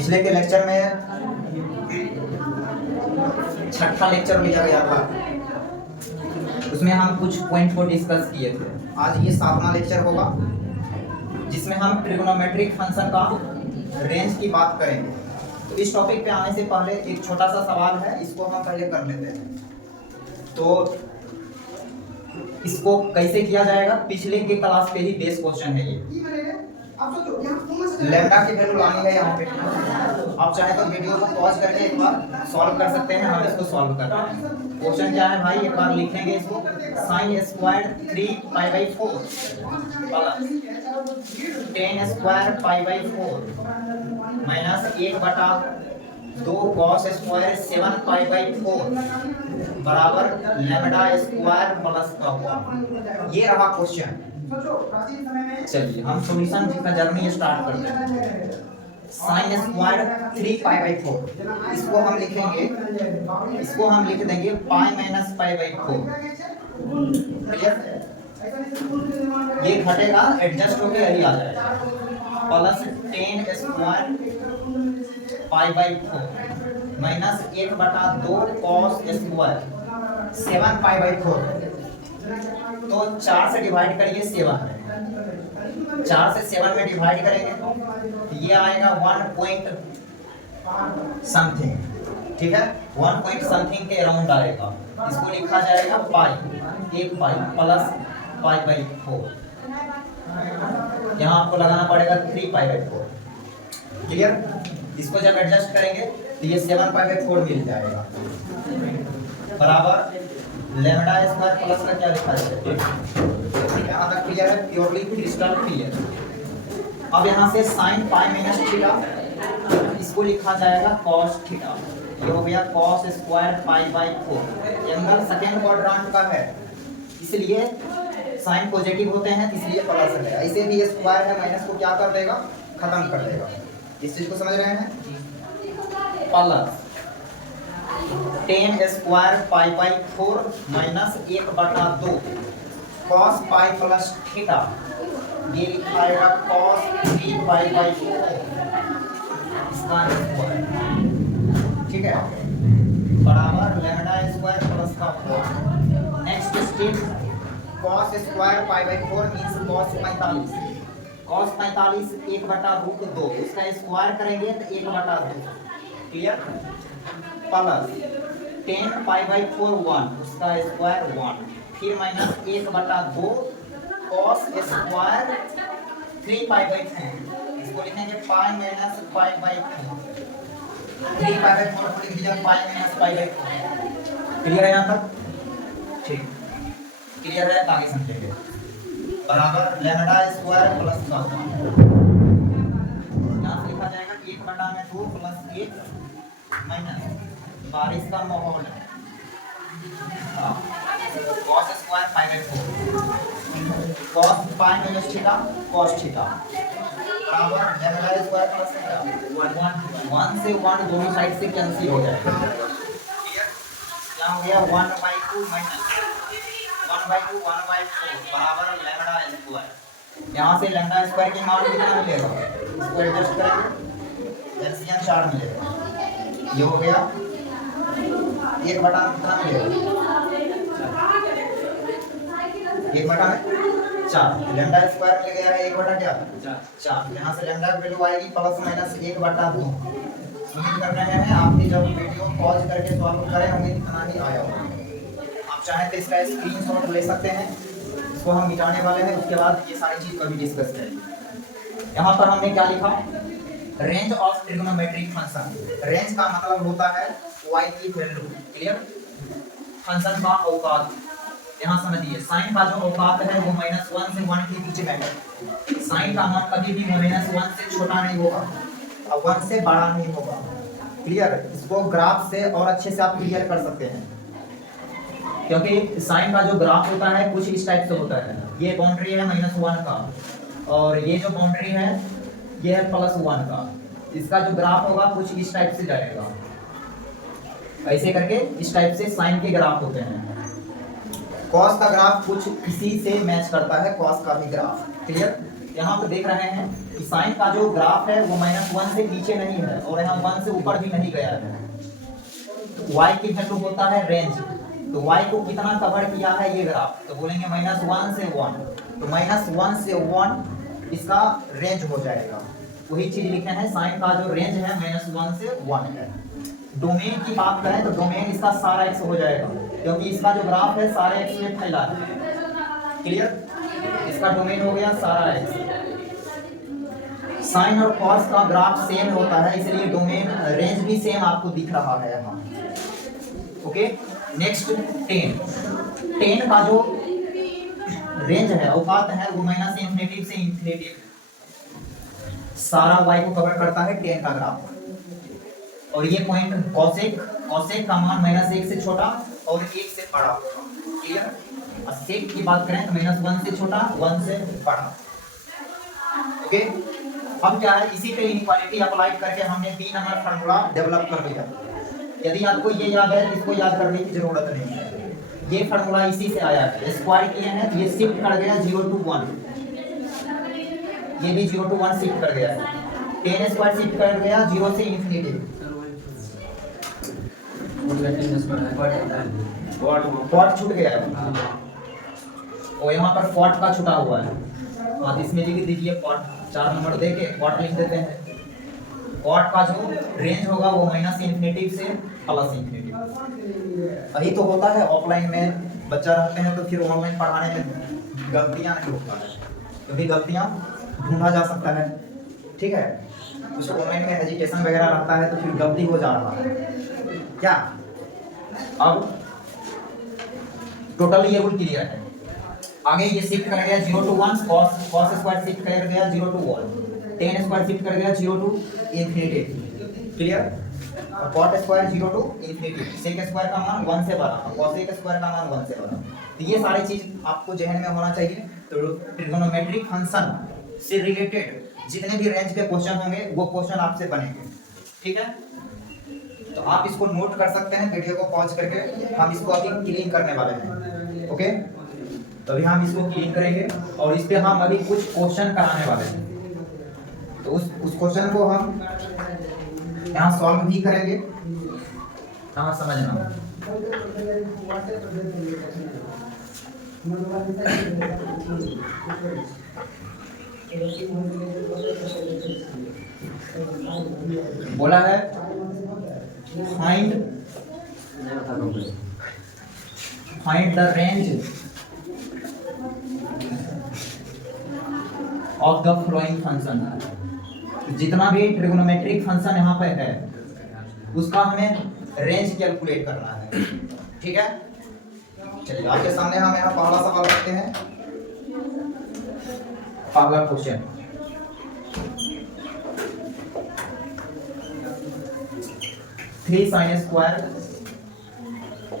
पिछले के लेक्चर में छठा लेक्चर लिया गया था, उसमें हम कुछ पॉइंट को डिस्कस किए थे। आज ये 7वां लेक्चर होगा जिसमें हम ट्रिग्नोमेट्रिक फंक्शन का रेंज की बात करेंगे। तो इस टॉपिक पे आने से पहले एक छोटा सा सवाल है, इसको हम पहले कर लेते हैं। तो इसको कैसे किया जाएगा, पिछले के क्लास पे ही बेस क्वेश्चन है ये। लैम्डा की वैल्यू लानी है यहाँ पे। आप चाहे तो वीडियो को पॉज करके एक बार सॉल्व कर सकते हैं। हम इसको सॉल्व कर रहे हैं। क्वेश्चन क्या है भाई, एक बार लिखेंगे इसको। sin square 3π/4 plus tan square π/4 minus 1/2 cos square 7π/4 बराबर लैम्डा स्क्वायर प्लस का हुआ। ये रहा क्वेश्चन। चलिए हम सॉल्यूशन का जर्नी स्टार्ट करते हैं। sin स्क्वायर 3π/4 इसको हम लिखेंगे, इसको हम लिख देंगे पाई माइनस π/4। ये घटेगा, एडजस्ट होके यही आ जाएगा, plus tan square π/4 minus 1/2 cos square 7π/4। तो 4 से डिवाइड करिए, 7 है। 4 से 7 में डिवाइड करेंगे तो ये आएगा 1 पॉइंट समथिंग, ठीक है, 1 पॉइंट समथिंग के अराउंड आएगा। इसको लिखा जाएगा पाई, 1 पाई प्लस π/4। यहाँ आपको लगाना पड़ेगा 3π/4। क्लियर? इसको जब एडजस्ट करेंगे तो ये 7π/4 मिल जाएगा बराबर लैम्डा स्क्वायर प्लस का क्या लिखा जाएगा। यहाँ तक क्लियर है, प्योरली क्रिस्टल क्लियर। अब यहाँ से sin पाई माइनस थीटा, इसको लिखा जाएगा cos थीटा। ये हो गया cos square π/4। Angle second quadrant का है, इसलिए साइन पॉजिटिव होते हैं, इसलिए प्लस है। ऐसे भी स्क्वायर है, माइनस को क्या कर देगा, खत्म कर देगा। इस चीज को समझ रहे हैं। Plus tan square π/4 minus 1/2 cos pi plus theta, ये लिखा है cos 3π/4 इसका स्क्वायर, ठीक है, बराबर लैम्डा स्क्वायर प्लस का 4। Next step cos square π/4 means cos 45। cos 45 1/√2, उसका स्क्वायर करेंगे तो 1/2। क्लियर? प्लस tan π/4 1, उसका स्क्वायर 1, फिर माइनस 1/2 cos स्क्वायर 3π/4, इसको लिखेंगे पाई माइनस π/4। 3π/4 को लिख दीजिए पाई माइनस π/4। क्लियर है यहाँ तक? ठीक, क्लियर है, आगे समझेंगे। बराबर लैम्डा स्क्वायर प्लस का यहाँ से लिखा जाएगा 1/2 प्लस 1 माइनस बारिश का माहौल है cos square π/4 cos pi minus theta cos theta बराबर लैम्डा स्क्वायर प्लस थीटा 1 से 1 दोनों साइड से कैंसिल हो जाएगा। क्लियर? क्या हो गया 1/2 माइनस 1/2 1/4 बराबर लैम्डा स्क्वायर। यहाँ से लैम्डा स्क्वायर की मान कितना मिलेगा, इसको एडजस्ट करेंगे, एलसीएम 4 मिलेगा। ये हो गया 1/, कितना मिलेगा 1/4। लैम्डा स्क्वायर मिल गया है 1/4। यहाँ से लैम्डा की वैल्यू आएगी प्लस माइनस 1/2। उम्मीद कर रहे हैं आपने जब वीडियो पॉज करके सॉल्व करें उम्मीद इतना ही आया होगा। आप चाहें तो इसका स्क्रीनशॉट ले सकते हैं, इसको हम मिटाने वाले हैं, उसके बाद ये सारी चीज कभी डिस्कस करेंगे। यहाँ पर हमने क्या लिखा, range of trigonometric function. Range का मतलब होता है y की वैल्यू। क्लियर? फंक्शन का औकात। यहाँ समझिए, साइन का जो औकात है वो -1 से 1 के बीच में है। साइन का मान कभी भी -1 से छोटा नहीं होगा और 1 से बड़ा नहीं होगा। क्लियर? इसको ग्राफ से और अच्छे से आप क्लियर कर सकते हैं, क्योंकि साइन का जो ग्राफ होता है कुछ इस टाइप से होता है। ये बाउंड्री है -1 का और ये जो बाउंड्री है ये है +1 का। इसका जो ग्राफ होगा कुछ इस टाइप से जाएगा, ऐसे करके इस टाइप से साइन के ग्राफ होते हैं। कॉस का ग्राफ कुछ इसी से मैच करता है, कॉस का भी ग्राफ। क्लियर? यहाँ पे देख रहे हैं कि साइन का जो ग्राफ है वो -1 से नीचे नहीं है और यहाँ 1 से ऊपर भी नहीं गया है। तो y की वैल्यू होता है रेंज, तो y को कितना कवर किया है ये ग्राफ, तो बोलेंगे -1 से 1, तो -1 से 1 इसका रेंज हो जाएगा। वही चीज लिखे हैं, साइन का जो रेंज है -1 से 1 है। डोमेन की बात करें तो डोमेन इसका सारा x हो जाएगा, क्योंकि इसका जो ग्राफ है सारे x में फैला है। क्लियर, इसका डोमेन हो गया सारा x। साइन और कॉस का ग्राफ सेम होता है, इसलिए डोमेन रेंज भी सेम आपको दिख रहा है यहाँ। ओके, नेक्स्ट टेन का जो रेंज है औकात है वो -∞ से ∞, सारा y को कवर करता है 10 का ग्राफ। और ये पॉइंट कॉसेक का मान -1 से छोटा और 1 से बड़ा। क्लियर, और सेक की बात करें तो -1 से छोटा 1 से बड़ा। ओके, अब क्या है, इसी पे इनइक्वालिटी अप्लाई करके हमने 3 नंबर फार्मूला डेवलप कर लिया। यदि आपको ये याद है, इसको याद करने की जरूरत नहीं है, ये फार्मूला इसी से आया है। स्क्वायर किए हैं तो ये शिफ्ट कर गया 0 to 1, ये भी 0 to 1 शिफ्ट कर गया है। 10 स्क्वायर शिफ्ट कर गया 0 से ∞। क्वाड छूट गया है और यहाँ पर क्वाड का छुटा हुआ है, तो इसमें लिख दीजिए क्वाड, 4 नंबर दे के क्वाड लिख देते हैं। क्वाड का जो रेंज होगा वो -∞ से +∞। अभी तो होता है ऑफलाइन में बच्चा रहते हैं तो फिर ऑनलाइन पढ़ाने में गलतियां नहीं होता है, क्योंकि गलतियां ढूंढा जा सकता है। ठीक है, कुछ ऑनलाइन में हेजिटेशन वगैरह रहता है तो फिर गलती हो जा रहा है क्या। अब टोटली ये रूल क्लियर है। आगे ये शिफ्ट कर गया 0 to 1, cos स्क्वायर शिफ्ट कर गया 0 to 1, 10 स्क्वायर शिफ्ट कर गया 0 to ∞। क्लियर, और cot square 0 to ∞, sec square का मान 1 से बड़ा, cosec स्क्वायर का मान 1 से बड़ा। तो ये सारी चीज आपको जहन में होना चाहिए। तो ट्रिगोनोमेट्रिक फंक्शन से रिलेटेड जितने भी रेंज के क्वेश्चन होंगे वो क्वेश्चन आपसे बनेंगे। ठीक है, तो आप इसको नोट कर सकते हैं, वीडियो को पॉज करके। हम इसको अभी क्लीन करने वाले हैं। ओके, तो अभी हम इसको क्लीन करेंगे और इस पे हम अभी कुछ क्वेश्चन कराने वाले हैं। तो उस क्वेश्चन को हम यहाँ सॉल्व भी करेंगे, यहाँ समझना। बोला है find the range of the flowing function. जितना भी ट्रिगोनोमेट्रिक फंक्शन यहाँ पे है उसका हमें रेंज कैलकुलेट करना है। ठीक है, चलिए आपके सामने हम यहाँ पहला सवाल रखते हैं। पहला question, three sine square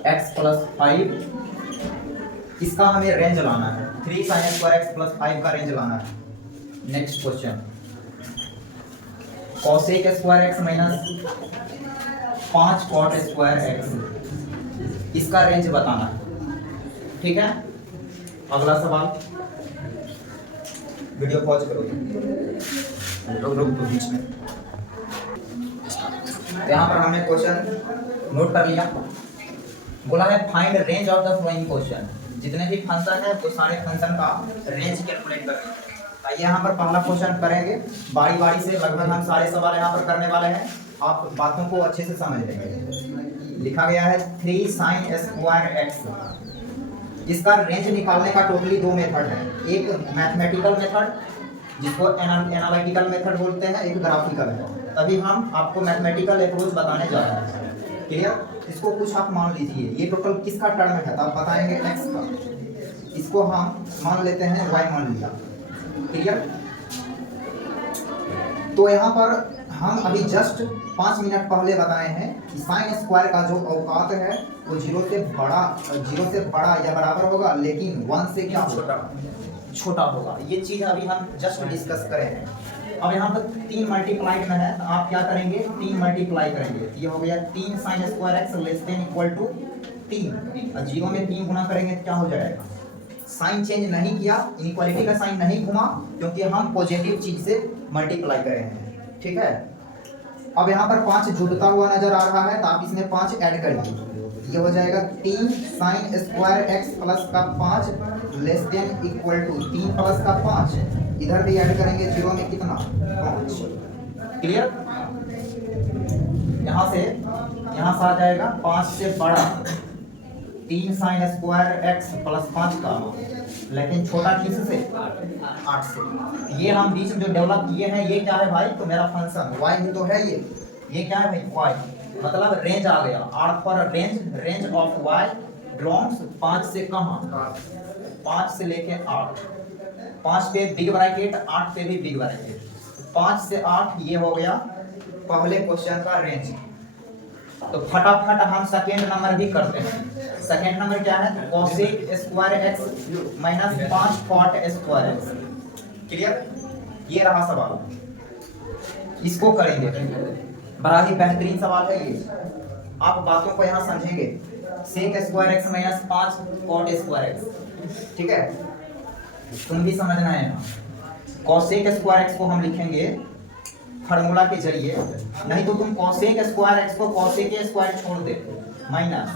x + 5, इसका हमें रेंज लाना है। 3 sin स्क्वायर x + 5 का रेंज लाना है। Next question, cosec square x - 5 cot square x, इसका रेंज बताना है। ठीक है, अगला सवाल, वीडियो पॉज करो, रुक दो बीच में। यहाँ पर हमने क्वेश्चन नोट कर लिया। बोला है find range of the flowing question. जितने भी फंक्शन है वो सारे फंक्शन का रेंज कैलकुलेट करेंगे। आइए यहाँ पर पहला क्वेश्चन करेंगे, बारी बारी से लगभग हम सारे सवाल यहाँ पर करने वाले हैं, आप बातों को अच्छे से समझ लेंगे। लिखा गया है 3 sin स्क्वायर x, इसका रेंज निकालने का टोटली 2 मेथड है। एक मैथमेटिकल मेथड जिसको एनालिटिकल मेथड बोलते हैं, एक ग्राफिकल है। तभी हम आपको मैथमेटिकल अप्रोच बताने जा रहे हैं। क्लियर, इसको कुछ आप मान लीजिए, ये टोटल किसका टर्म है तो आप बताएंगे x का, इसको हम मान लेते हैं y मान लिया। क्लियर, तो यहाँ पर हम अभी जस्ट 5 मिनट पहले बताए हैं कि साइन स्क्वायर का जो औकात है वो 0 से बड़ा या बराबर होगा, लेकिन 1 से क्या छोटा होगा। ये चीज अभी हम जस्ट डिस्कस करें। अब यहाँ पर 3 मल्टीप्लाइड में है तो आप क्या करेंगे, 3 मल्टीप्लाई करेंगे। ये हो गया 3 sin स्क्वायर x <= 3, और 0 में 3 गुना करेंगे तो क्या हो जाएगा साइन चेंज नहीं किया, इनइक्वालिटी का साइन नहीं घुमा, क्योंकि हम पॉजिटिव चीज से मल्टीप्लाई कर रहे हैं, ठीक है। अब यहाँ पर 5 जुड़ता हुआ नजर आ रहा है, तो आप इसमें 5 ऐड कर दीजिए, ये हो जाएगा 3 साइन स्क्वायर एक्स प्लस का 5 less than equal to 3 plus का 5, इधर भी ऐड करेंगे 0 में कितना 5, क्लियर। यहाँ से आ जाएगा 5 से बड़ा 3 साइन स्क्वायर एक्स प्लस 5 का, लेकिन छोटा किससे 8 से। ये हम बीच में जो डेवलप किए हैं ये क्या है भाई, तो मेरा फंक्शन y भी तो है, ये क्या है भाई y, मतलब रेंज आ गया, r for range of y belongs 5 से कहाँ 5 से लेके 8, 5 पे बिग ब्रैकेट 8 पे भी बिग ब्रैकेट, 5 से 8 ये हो गया पहले क्वेश्चन का रेंज। तो फटाफट हम सेकेंड नंबर भी करते हैं। सेकेंड नंबर क्या है, cosec square x minus 5 cot square x, clear. ये रहा सवाल, इसको करेंगे, बड़ा ही बेहतरीन सवाल है ये, आप बातों को यहाँ समझेंगे। Sec square x minus 5 cot square x, ठीक है, तुम भी समझना है ना। कोसेक स्क्वायर एक्स को हम लिखेंगे फार्मूला के जरिए, नहीं तो तुम कोसेक स्क्वायर एक्स को कोसेक स्क्वायर छोड़ दे, माइनस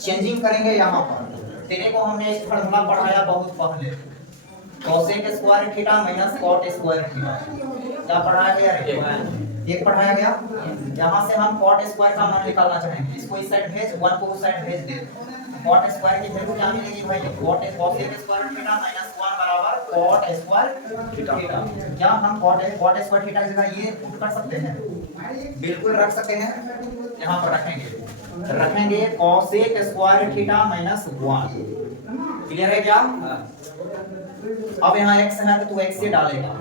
चेंजिंग करेंगे यहाँ पर। तेरे को हमने एक फार्मूला पढ़ाया बहुत पहले, cosec square theta minus cot square theta, क्या पढ़ाया गया, एक पढ़ाया गया। यहाँ से हम कॉट स्क्वायर का मान निकालना चाहेंगे, इसको इस साइड भेज, 1 को उस साइड भेज दे, कॉट स्क्वायर की वैल्यू क्या मिलेगी भाई, कॉट स्क्वायर थीटा माइनस 1 बराबर कॉट स्क्वायर थीटा। क्या हम कॉट स्क्वायर थीटा की जगह ये पुट कर सकते हैं, बिल्कुल रख सकते हैं, यहाँ पर रखेंगे cosec square theta minus 1, clear है क्या। अब यहाँ x है तो तू x से डालेगा,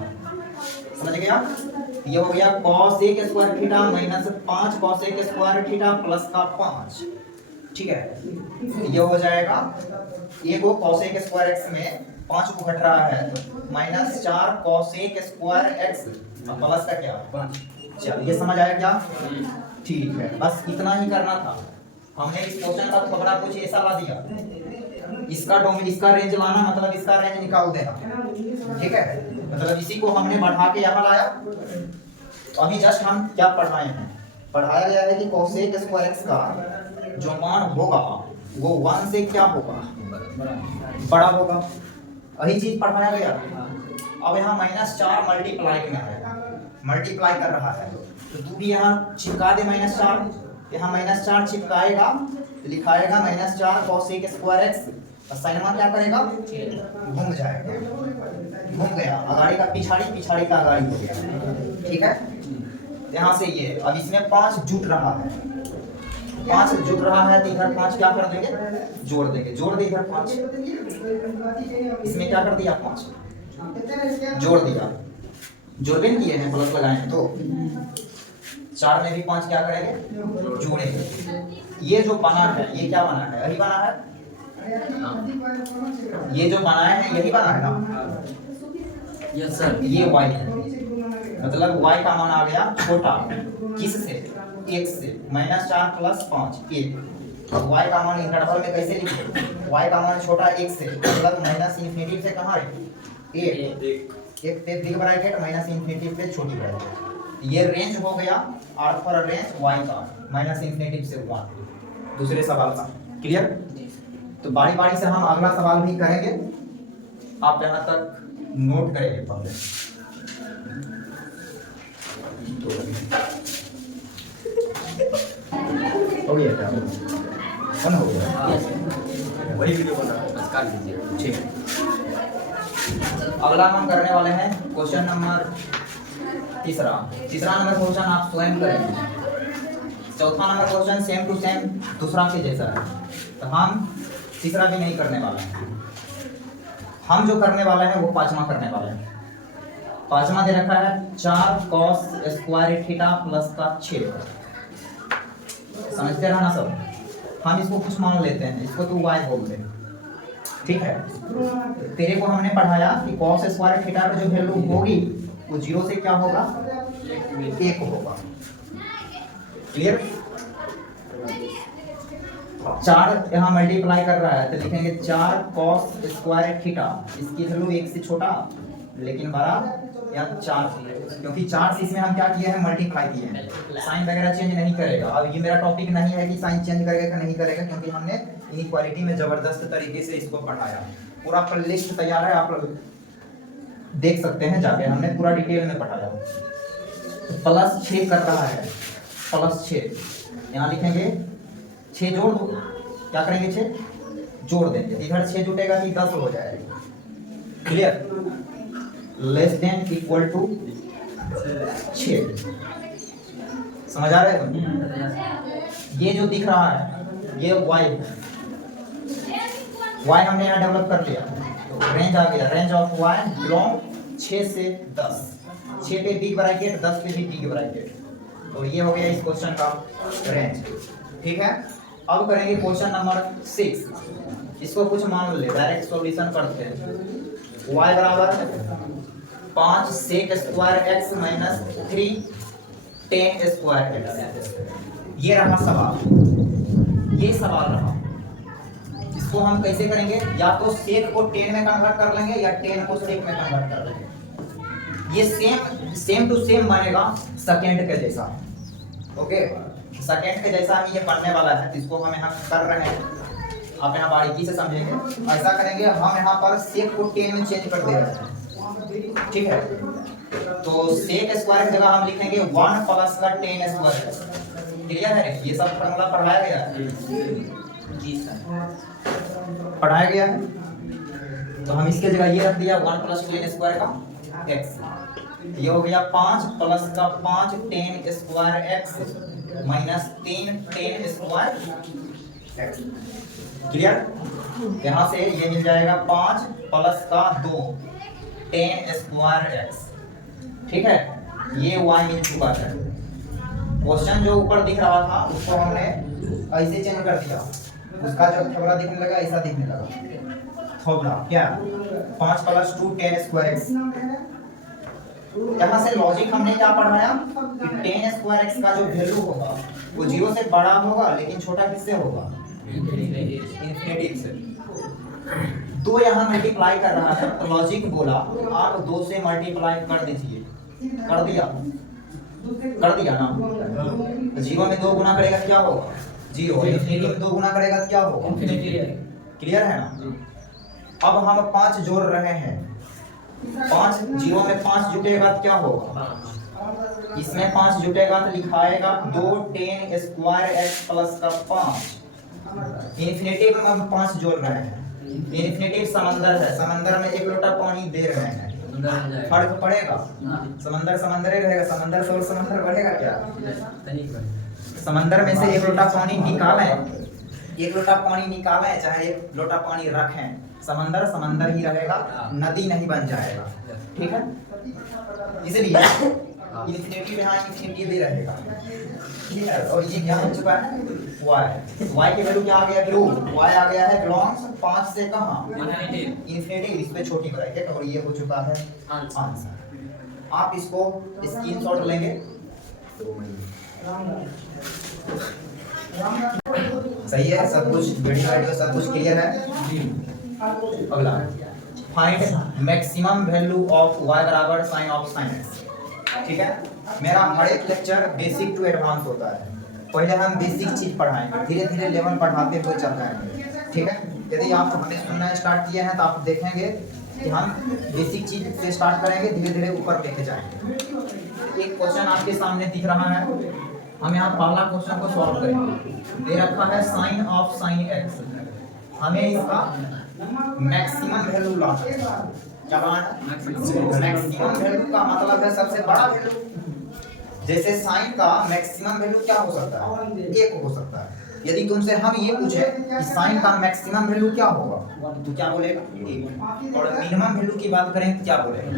समझ गया। ये हो गया cosec square theta minus 5 cosec square theta plus का 5, ठीक है। ये हो जाएगा, ये को कोसेक स्क्वायर एक्स में 5 को घट रहा है, minus 4 cosec square x plus का क्या 5। चल ये समझ आया क्या, ठीक है, बस इतना ही करना था। हमने इस क्वेश्चन का थोड़ा कुछ ऐसा ला दिया, इसका रेंज लाना मतलब इसका रेंज निकाल देना, ठीक है, मतलब इसी को हमने बढ़ा के यहाँ लाया। तो अभी जस्ट हम क्या पढ़ाए हैं, पढ़ाया गया है कि कोसेक स्क्वायर एक्स का जो मान होगा वो 1 से क्या होगा, बड़ा होगा, वही चीज पढ़ाया गया। अब यहाँ -4 मल्टीप्लाई में है, मल्टीप्लाई कर रहा है, तो तू भी यहाँ चिपका दे -4, यहाँ -4 चिपकाएगा, लिखाएगा -4 कोसेक स्क्वायर एक्स, और साइन मान क्या करेगा, घूम जाएगा, घूम गया, आगाड़ी का पिछाड़ी का आगाड़ी हो गया, ठीक है। यहाँ से ये, अब इसमें 5 जुट रहा है, 5 जुट रहा है, तो इधर 5 क्या कर देंगे, जोड़ देंगे, जोड़ दे इधर 5, इसमें क्या कर दिया 5 जोड़ दिया, जोड़बेन किए हैं, प्लस लगाए तो 4 में भी 5 क्या करेंगे, जोड़ेंगे। ये जो बना है ये क्या बना है, यही बना है, ये जो बनाए हैं यही बना है ना, यस सर। ये y है, मतलब y का मान आ गया छोटा, किस से, x से, -4 प्लस 5 1। अब y का मान इंटरवल में कैसे लिखें, y का मान छोटा x से, मतलब माइनस इन्फिनिटी से कहाँ है 1 पे बिग ब्रैकेट, माइनस इन्फिनिटी पे छोटी ब्रैकेट। ये रेंज हो गया r फॉर रेंज y का माइनस इन्फिनिटी से 1, दूसरे सवाल का, क्लियर। तो बारी बारी से हम अगला सवाल भी करेंगे, आप यहाँ तक नोट करेंगे पहले। हो गया क्या, बंद हो गया, वही वीडियो बना कर दीजिए, ठीक है। अगला हम करने वाले हैं क्वेश्चन नंबर तीसरा नंबर क्वेश्चन आप स्वयं करेंगे। चौथा number question same to same दूसरा के जैसा है, तो हम तीसरा भी नहीं करने वाले हैं, हम जो करने वाले हैं वो पांचवा करने वाले हैं। पांचवा दे रखा है 4 cos स्क्वायर थीटा प्लस का 6, समझते रहना सब। हम इसको कुछ मान लेते हैं, इसको तो y बोल दे, ठीक है। तेरे को हमने पढ़ाया कि cos स्क्वायर थीटा का जो वैल्यू होगी वो 0 से क्या होगा, 1 होगा, क्लियर। 4 यहाँ मल्टीप्लाई कर रहा है तो लिखेंगे 4 cos स्क्वायर थीटा। इसकी वैल्यू 1 से छोटा लेकिन बड़ा या 4 से, क्योंकि 4 से इसमें हम क्या किए हैं मल्टीप्लाई किए हैं। साइन वगैरह चेंज नहीं करेगा। अब ये मेरा टॉपिक नहीं है कि साइन चेंज करेगा कि नहीं करेगा, क्योंकि हमने इनइक्वालिटी में जबरदस्त तरीके से इसको पढ़ाया। पूरा लिस्ट तैयार है, आप देख सकते हैं जाके, हमने पूरा डिटेल में पढ़ाया। प्लस 6 कर रहा है, प्लस 6 यहाँ लिखेंगे 6 जोड़ दो, क्या करेंगे 6 जोड़ देंगे, इधर 6 जुटेगा कि 10 हो जाएगा। Clear? Less than equal to 6। समझ आ रहा है? ये जो दिख रहा है ये y हमने यहाँ डेवलप कर लिया, तो रेंज आ गया। रेंज ऑफ y बिलोंग 6 से 10, 6 पे बिग ब्रैकेट, 10 पे भी बिग ब्रैकेट। तो ये हो गया इस क्वेश्चन का रेंज। ठीक है, अब करेंगे क्वेश्चन नंबर 6। इसको कुछ मान ले, डायरेक्ट सॉल्यूशन करते हैं। y बराबर 5 sec square x minus 3 tan square x। ये रहा सवाल, ये सवाल रहा। इसको हम कैसे करेंगे? या तो sec को tan में कन्वर्ट कर लेंगे या tan को sec में कन्वर्ट कर लेंगे। ये सेम टू सेम बनेगा सेकंड के जैसा। ओके, सेकंड के जैसा हम ये पढ़ने वाला है, इसको हम यहाँ कर रहे हैं, आप यहाँ बारीकी से समझेंगे। ऐसा करेंगे, हम यहाँ पर sec को tan में चेंज कर दे रहे हैं। ठीक है, तो sec स्क्वायर की जगह हम लिखेंगे 1 प्लस का tan स्क्वायर। क्लियर है? ये सब फॉर्मूला पढ़ाया गया है जी सर, पढ़ाया गया है। तो हम इसके जगह ये रख दिया 1 प्लस tan स्क्वायर का x। ये हो गया 5 प्लस का 5 tan square x minus 3 tan square x। Clear? यहाँ से ये मिल जाएगा 5 प्लस का 2 tan स्क्वायर x। ठीक है, ये y मिल चुका है। क्वेश्चन जो ऊपर दिख रहा था उसको हमने ऐसे चेंज कर दिया, उसका जो फॉर्मूला दिखने लगा ऐसा दिखने लगा। फॉर्मूला क्या? 5 प्लस 2 tan स्क्वायर x। यहाँ से लॉजिक हमने क्या पढ़ाया कि tan स्क्वायर x का जो वैल्यू होगा वो 0 से बड़ा होगा, लेकिन छोटा किससे होगा? इन्फिनिटी से। 2 यहाँ मल्टीप्लाई कर रहा है, तो लॉजिक बोला आप 2 से मल्टीप्लाई कर दीजिए। कर दिया? कर दिया ना। तो 0 में 2 गुना करेगा क्या होगा? 0। इन्फिनिटी में 2 गुना करेगा क्या होगा? क्लियर है ना? अब हम 5 जोड़ रहे हैं, 5 0 में 5 जुटेगा तो क्या होगा? इसमें 5 जुटेगा तो लिखाएगा 2 tan स्क्वायर x प्लस का 5। इन्फिनिटी में हम 5 जोड़ रहे हैं। इन्फिनिटी समंदर है, समंदर में 1 लोटा पानी दे रहे हैं, फर्क पड़ेगा? समंदर समंदर ही रहेगा, समंदर से और समंदर बढ़ेगा क्या? समंदर में से 1 लोटा पानी निकालें, 1 लोटा पानी निकालें चाहे 1 लोटा पानी रखें, समंदर समंदर ही रहेगा, नदी नहीं बन जाएगा। ठीक है, इसलिए इन्फिनिटी में इन्फिनिटी भी रहेगा। ठीक है, और ये क्या हो चुका है? y की वैल्यू क्या आ गया? बिलो y आ गया है बिलोंग्स 5 से कहां? इन्फिनिटी, इस पे छोटी ब्रैकेट, और ये हो चुका है आंसर। आप इसको स्क्रीनशॉट लेंगे। सही है, सब कुछ वीडियो सब कुछ क्लियर है जी। अगला, find maximum value of y बराबर sin ऑफ sin x। ठीक है, मेरा हर एक लेक्चर बेसिक टू एडवांस होता है। पहले हम बेसिक चीज पढ़ाएंगे, धीरे धीरे लेवल बढ़ाते हुए चल जाएंगे। ठीक है, यदि आप हमें सुनना स्टार्ट किए हैं तो आप देखेंगे कि हम बेसिक चीज से स्टार्ट करेंगे, धीरे धीरे ऊपर लेके जाएंगे। एक क्वेश्चन आपके सामने दिख रहा है, हम यहाँ पहला क्वेश्चन को सॉल्व करेंगे। दे रखा है sin ऑफ sin x, हमें इसका मैक्सिमम वैल्यू लाना है। क्या बनाना है? मैक्सिमम वैल्यू का मतलब है सबसे बड़ा वैल्यू। जैसे sin का मैक्सिमम वैल्यू क्या हो सकता है? 1 हो सकता है। यदि तुमसे हम ये पूछे कि sin का मैक्सिमम वैल्यू क्या होगा, तो क्या बोलेगा? 1। और मिनिमम वैल्यू की बात करें तो क्या बोलेगा?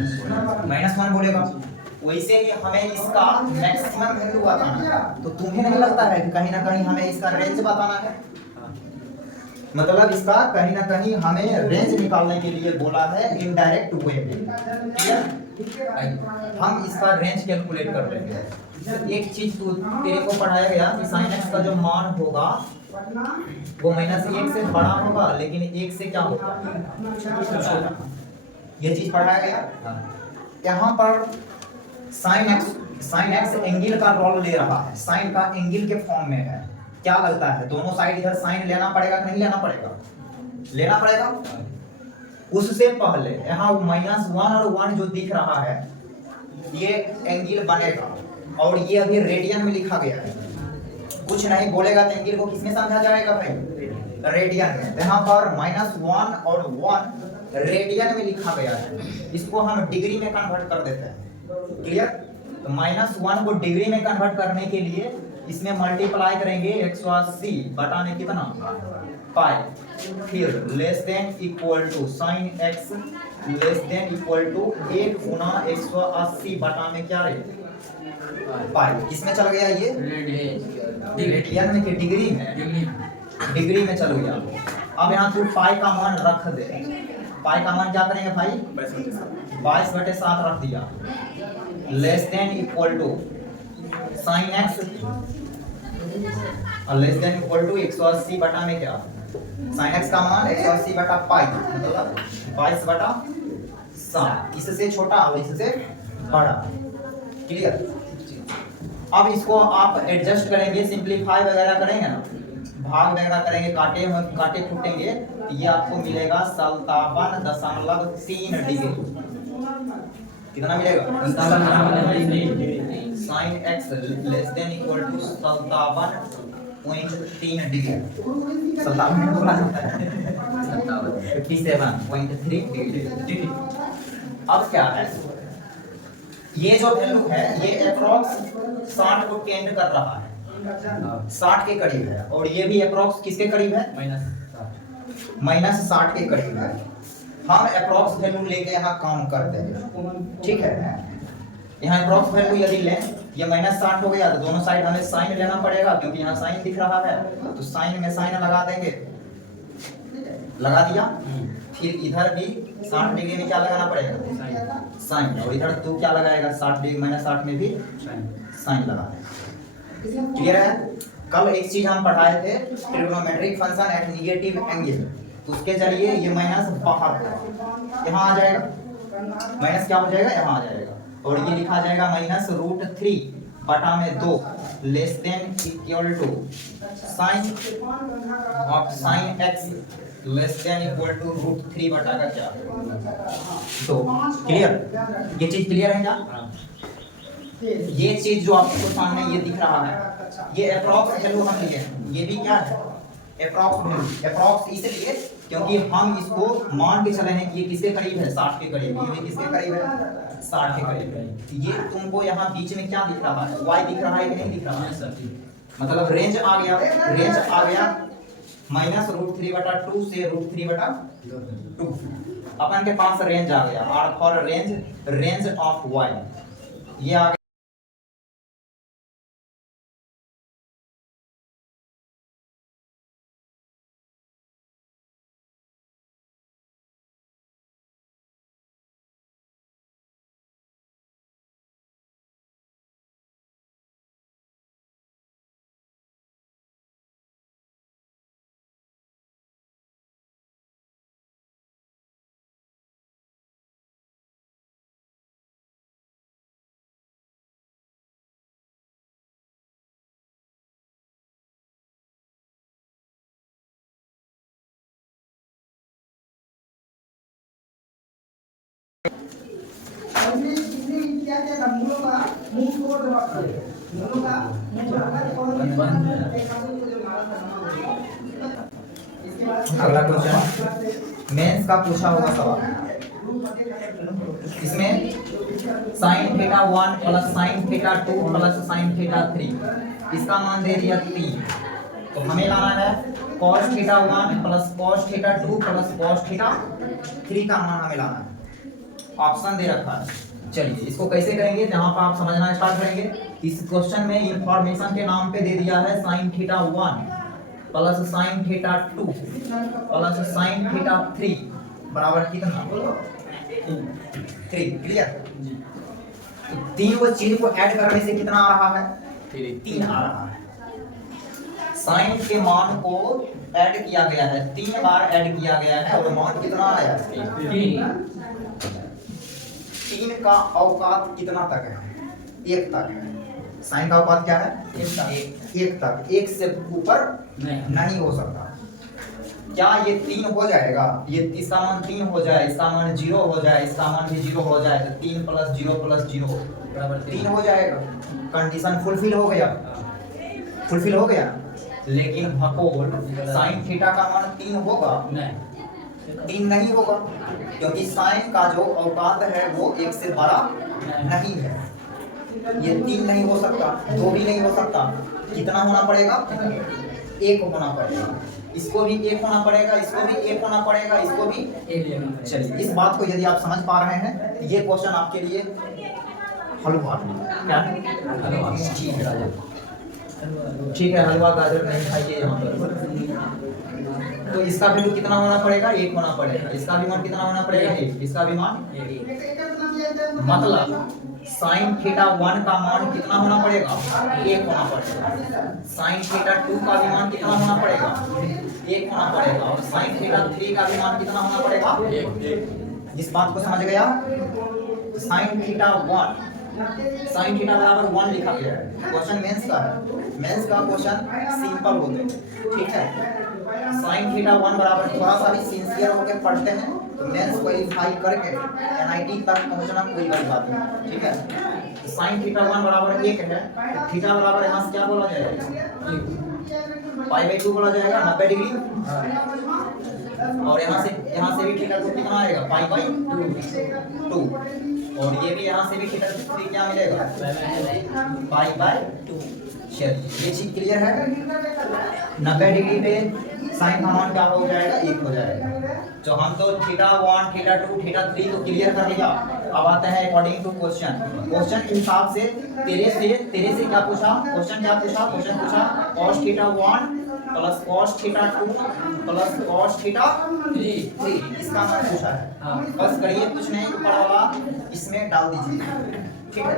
-1 बोलेगा। वैसे ही हमें इसका मैक्सिमम वैल्यू बताना है, तो तुम्हें नहीं लगता है कि कहीं ना कहीं हमें इसका रेंज बताना है? मतलब इसका कहीं ना कहीं हमें रेंज निकालने के लिए बोला है इनडायरेक्ट वे में। हम इसका रेंज कैलकुलेट कर लेंगे। एक चीज तू तेरे को पढ़ाया गया कि साइन एक्स का जो मान होगा वो -1 से बड़ा होगा, लेकिन 1 से क्या होगा, ये चीज पढ़ाया गया। यहाँ पर साइन एक्स एंगल का रोल ले रहा है, साइन का एंगल के फॉर्म में है। क्या लगता है दोनों साइड इधर साइन लेना पड़ेगा कि नहीं लेना पड़ेगा? लेना पड़ेगा। उससे पहले यहाँ -1 और 1 जो दिख रहा है ये एंगल बनेगा, और ये अभी रेडियन में लिखा गया है। कुछ नहीं बोलेगा तो एंगल को किसमें समझा जाएगा भाई? रेडियन में। यहाँ पर -1 और 1 रेडियन में लिखा गया है, इसको हम डिग्री में कन्वर्ट कर देते हैं। क्लियर? तो -1 को डिग्री में कन्वर्ट करने के लिए इसमें मल्टीप्लाई करेंगे 180 बटा में कितना, पाई, फिर less than equal to sine x less than equal to 1 गुना 180 बटा में क्या रहे, पाई। किसमें चल गया ये? रेडियन में कि डिग्री में? डिग्री में चल गया। अब यहाँ तू पाई का मान रख दे। पाई का मान क्या करेंगे भाई? 22/7 रख दिया, less than equal to sine x और लेस देन इक्वल टू 180 बटा में क्या, साइन एक्स का मान 180 बटा पाई, मतलब 22/7। इससे छोटा और इससे बड़ा। क्लियर? अब इसको आप एडजस्ट करेंगे, सिंपलीफाई वगैरह करेंगे ना, भाग वगैरह करेंगे, काटे फूटेंगे, ये आपको मिलेगा 57.3 डिग्री। कितना मिलेगा? Sine x less than equal to 57.3 degree. 57 में बोला जाता है 57.3 डिग्री। अब क्या है, ये जो वैल्यू है ये अप्रॉक्स 60 को टेंड कर रहा है, 60 के करीब है, और ये भी अप्रॉक्स किसके करीब है? -60 के करीब है। हम अप्रॉक्स वैल्यू लेके यहाँ काम करते हैं, ठीक है? यहाँ अप्रॉक्स वैल्यू यदि लें, ये -60 हो गया तो दोनों साइड हमें साइन लेना पड़ेगा, क्योंकि यहाँ साइन दिख रहा है, तो साइन में साइन लगा देंगे, लगा दिया। फिर इधर भी 60 डिग्री में क्या लगाना पड़ेगा? साइन। और इधर तू क्या लगाएगा? 60 डिग्री -60 में भी साइन लगा देगा। क्लियर है? कल एक चीज हम पढ़ाए थे, trigonometric function at negative angle, तो उसके जरिए ये माइनस बाहर यहाँ आ जाएगा, माइनस क्या हो जाएगा? यहाँ आ जाएगा, और ये लिखा जाएगा -√3 बटा में 2 less than equal to sine of sine x less than equal to √3 बटा का क्या? तो क्लियर? ये चीज क्लियर है क्या? ये चीज जो आपको सामने ये दिख रहा है, ये अप्रॉक्स वैल्यू हम लिए, ये भी क्या है? अप्रॉक्स। अप्रॉक्स इसलिए क्योंकि हम इसको मान के चले हैं कि ये किसके करीब है? 60 के करीब। ये भी किसके करीब है? 60 के करीब है। ये तुमको यहाँ बीच में क्या दिख रहा है? y दिख रहा है कि नहीं दिख रहा है? मतलब रेंज आ गया, रेंज आ गया -√3/2 से √3/2। अपन के पास रेंज आ गया, और फॉर रेंज ऑफ y ये आ गया। अगला क्वेश्चन मेंस का पूछा हुआ सवाल, इसमें sin θ1 plus sin θ2 plus sin θ3, इसका मान दे दिया 3, तो हमें लाना है cos θ1 plus cos θ2 plus cos θ3 का मान हमें लाना है। ऑप्शन दे रखा है। चलिए इसको कैसे करेंगे, जहां पर आप समझना स्टार्ट करेंगे। इस क्वेश्चन में इंफॉर्मेशन के नाम पे दे दिया है sin θ1 plus sin θ2 plus sin θ3 बराबर कितना? 3। क्लियर? तीनों चीज को ऐड करने से कितना आ रहा है? 3 आ रहा है। साइन के मान को ऐड किया गया है, 3 बार ऐड किया गया है और मान कितना आया? 3 का औकात कितना तक है? 1 तक है। साइन का औकात क्या है? 1 तक। 1 से ऊपर नहीं हो सकता। क्या ये 3 हो जाएगा? ये इसका मान 3 हो जाए, इसका मान 0 हो जाए, इसका मान भी 0 हो जाए, तो 3 + 0 + 0 बराबर 3 हो जाएगा। कंडीशन फुलफिल हो गया, फुलफिल हो गया। लेकिन भकोल साइन थीटा का मान 3 होगा? 3 नहीं होगा, क्योंकि साइन का जो औकात है वो 1 से बड़ा नहीं है। ये 3 नहीं हो सकता, 2 भी नहीं हो सकता। कितना होना पड़ेगा? 1 होना पड़ेगा। इसको भी 1 होना पड़ेगा, इसको भी 1 होना पड़ेगा, इसको भी 1। चलिए, इस बात को यदि आप समझ पा रहे हैं, ये क्वेश्चन आपके लिए हलवा क्या है? ठीक है, हलवा गाजर नहीं खाइए यहाँ पर। तो इसका भी कितना होना पड़ेगा? 1 होना पड़ेगा। इसका भी मान कितना होना पड़ेगा? 1। इसका भी मान 1। मतलब साइन थीटा 1 का मान कितना होना पड़ेगा? 1 होना पड़ेगा। साइन थीटा 2 का भी मान कितना होना पड़ेगा? 1 होना पड़ेगा। और साइन थीटा 3 का भी मान कितना होना पड़ेगा? 1। इस बात को समझ गया? साइन थीटा 1, साइन थीटा बराबर 1 लिखा गया है। क्वेश्चन मेंस का है। मेंस का क्वेश्चन सिंपल होते हैं, ठीक है। साइन थीटा 1 बराबर, थोड़ा सा भी सिंसियर होकर पढ़ते हैं तो मेंस क्वालिफाई करके एनआईटी तक पहुंचना कोई बड़ी बात नहीं, ठीक है। साइन थीटा 1 बराबर 1 है, थीटा बराबर यहाँ से क्या बोला जाएगा? पाई/2 बोला जाएगा, 90 डिग्री। और यहाँ से भी थीटा 2 कितना आएगा? पाई/2। और ये भी यहाँ से भी थीटा 3 क्या मिलेगा? पाई/2। चलिए, ये चीज क्लियर है। 90 डिग्री पे साइन का मान क्या हो जाएगा? 1 हो जाएगा। तो हम तो थीटा 1, थीटा 2, थीटा 3 तो क्लियर कर लिया। अब आता है अकॉर्डिंग टू क्वेश्चन। क्वेश्चन के हिसाब से तेरे से क्या पूछा? क्वेश्चन क्या पूछा? क्वेश्चन पूछा cos theta 1 + cos theta 2 + cos theta 3। इसका मान पूछा है। बस करिए, कुछ नहीं, ऊपर वाला इसमें डाल दीजिए, ठीक है।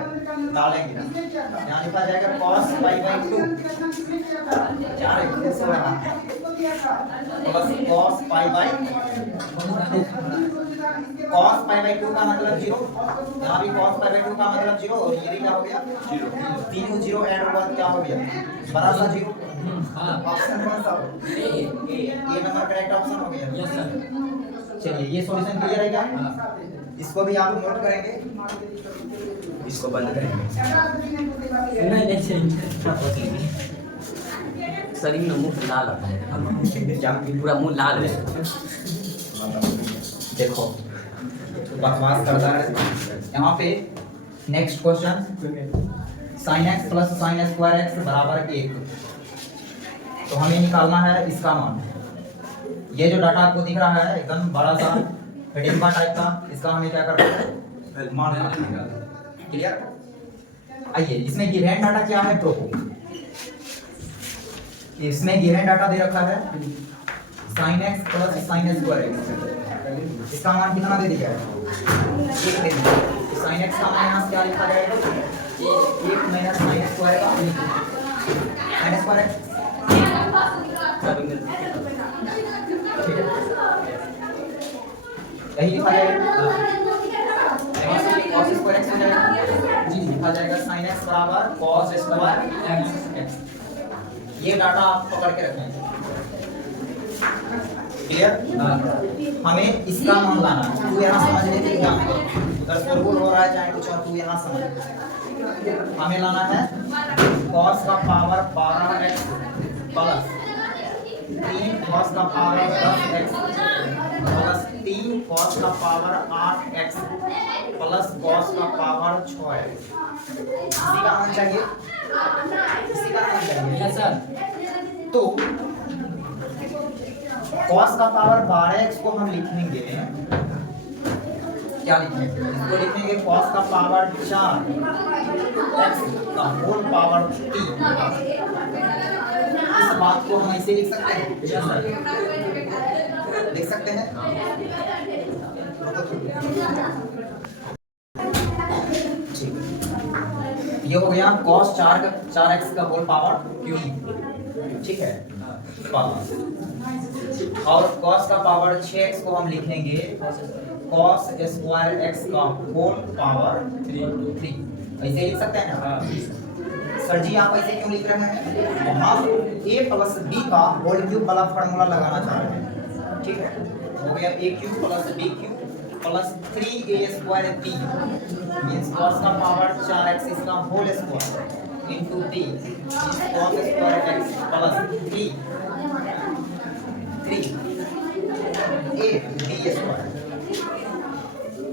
डालेंगे, यहाँ लिखा जाएगा cos पाई/2 क्या है? Plus cos पाई/2। cos पाई/2 का मतलब 0, यहाँ भी cos पाई/2 का मतलब 0, और ये भी क्या हो गया? 0। तीनों 0 ऐड हुआ तो क्या हो गया? बड़ा सा 0। ऑप्शन कौन सा? ए नंबर करेक्ट ऑप्शन हो गया। Yes sir. चलिए, ये सॉल्यूशन क्लियर है क्या? इसको भी आप नोट करेंगे, इसको बंद करेंगे। नहीं शरीर में मुंह लाल आता है, क्या पूरा मुंह लाल है। देखो, बकवास करता है यहाँ पे। Next question, sin x + sin square x बराबर 1। तो हमें निकालना है इसका मान। ये जो डाटा आपको दिख रहा है एकदम बड़ा सा डिब्बा टाइप का, इसका हमें क्या करना है? मान निकालना है। क्लियर? आइए, इसमें गिवन डाटा क्या है? प्रोको। इसमें गिवन डाटा दे रखा है sin x + sin square x। इसका मान कितना दे दिया है? 1 दे दिया। sin x का मान यहाँ से क्या लिखा जाएगा? 1 - sin स्क्वायर का sin स्क्वायर x, ठीक है। यही लिखा जाएगा। cos स्क्वायर x हो जाएगा जी, लिखा जाएगा sin x बराबर cos स्क्वायर x। ये डाटा आप पकड़ के रखें, क्लियर? हमें इसका मान लाना है। तू यहाँ समझने के एग्जाम में उधर सरगोल हो रहा है चाहे कुछ और, तू यहाँ समझ। हमें लाना है cos का पावर 12x प्लस 3 cos का पावर 10x प्लस 3 cos का पावर 8x प्लस cos का पावर 6x। इसी का मान चाहिए, इसी का मान चाहिए। Yes sir. तो cos का पावर 12x को हम लिखेंगे, क्या लिखेंगे? इसको लिखेंगे cos का पावर 4 x का होल पावर 3। इस बात को हम ऐसे लिख सकते हैं, लिख सकते हैं। ठीक है। ये हो गया cos 4x का होल पावर क्यूब, ठीक है पावर, और cos का पावर 6x को हम लिखेंगे cos स्क्वायर x का होल पावर 3, ऐसे लिख सकते हैं ना। सर जी आप ऐसे क्यों लिख रहे हैं? हम a प्लस b का होल क्यूब वाला फार्मूला लगाना चाह रहे हैं, ठीक है। हो गया a cube plus b cube plus 3a square b means cos का पावर 4x इसका whole square into b means cos square x plus 3a b square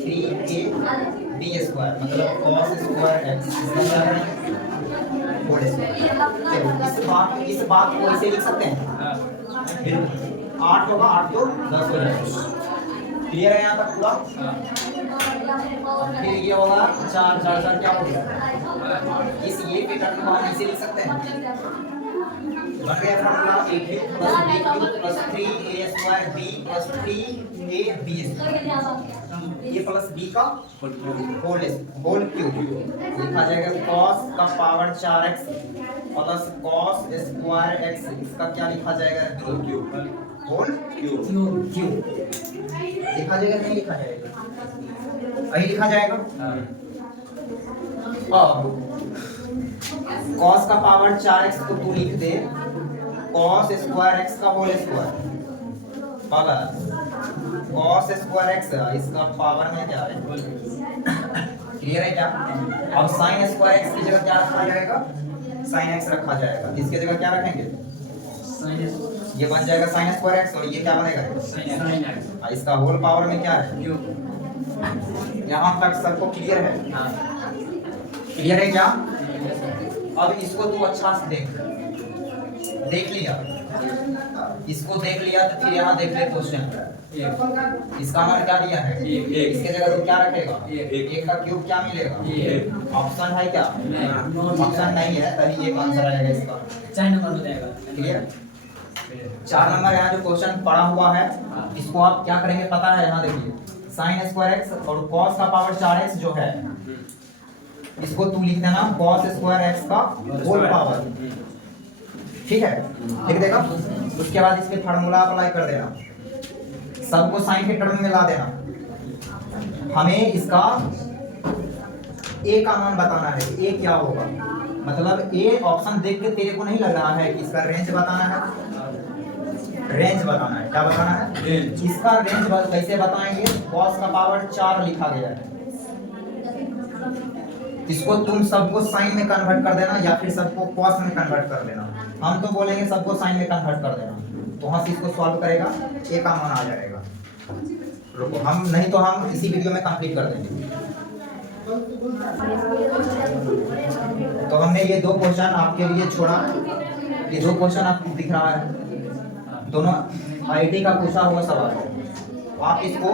3a b square मतलब cos स्क्वायर x इसका क्या है whole square. इस बात को ऐसे लिख सकते हैं, 8 होगा 8 तो 10 हो जाएगा। क्लियर है यहाँ तक पूरा? फिर ये होगा 4 4 4 क्या हो गया, इस ये के टर्म को हम ऐसे लिख सकते हैं, बन गया formula a cube plus b cube plus 3a square b plus 3ab ये प्लस b का होल क्यूब लिखा जाएगा cos का power 4x plus cos square x इसका क्या लिखा जाएगा होल क्यूब लिखा जाएगा, नहीं लिखा जाएगा, वही लिखा जाएगा। cos का पावर 4x को तू लिख दे cos स्क्वायर x का whole square plus cos square x इसका पावर में क्या है, क्लियर है क्या? अब sin स्क्वायर x की जगह क्या रखा जाएगा, sin x रखा जाएगा, इसके जगह क्या रखेंगे, ये बन जाएगा sin स्क्वायर x और ये क्या बनेगा इसका होल पावर में क्या है क्यूब। यहाँ तक सबको क्लियर है? क्लियर है क्या? अब इसको तू अच्छा से देख लिया, इसको देख लिया तो फिर यहाँ देख ले क्वेश्चन, इसका मान क्या दिया है, इसके जगह तो क्या रखेगा, एक का क्यूब क्या मिलेगा, ऑप्शन है क्या, ऑप्शन नहीं है तभी एक आंसर आएगा इसका, 4 नंबर हो जाएगा। क्लियर? 4 नंबर यहाँ जो क्वेश्चन पड़ा हुआ है इसको आप क्या करेंगे पता है, यहाँ देखिए sin स्क्वायर x और cos का पावर 4x जो है इसको तू लिख देना cos स्क्वायर x का होल पावर, ठीक है लिख देगा। उसके बाद इसके फार्मूला अप्लाई कर देना, सबको साइन के टर्म में ला देना। हमें इसका a का मान बताना है, a क्या होगा, मतलब a ऑप्शन देख के तेरे को नहीं लग रहा है कि इसका रेंज बताना है, रेंज बताना है, क्या बताना है रेंज। इसका रेंज कैसे बताएंगे, cos का पावर 4 लिखा गया है, इसको तुम सबको साइन में कन्वर्ट कर देना या फिर सबको cos में कन्वर्ट कर देना। हम तो बोलेंगे सबको साइन में कन्वर्ट कर देना, तो वहां से इसको सॉल्व करेगा a का मान आ जाएगा। रुको हम नहीं तो हम इसी वीडियो में कंप्लीट कर देंगे। तो हमने ये 2 क्वेश्चन आपके लिए छोड़ा, ये 2 क्वेश्चन आपको दिख रहा है, दोनों आईटी का पूछा हुआ सवाल है। आप इसको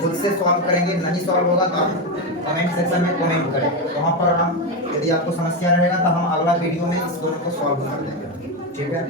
खुद से सॉल्व करेंगे, नहीं सॉल्व होगा तो आप कमेंट सेक्शन में कमेंट करें, वहाँ पर हम यदि आपको समस्या रहेगा तो हम अगला वीडियो में इस दोनों को सॉल्व कर देंगे, ठीक है।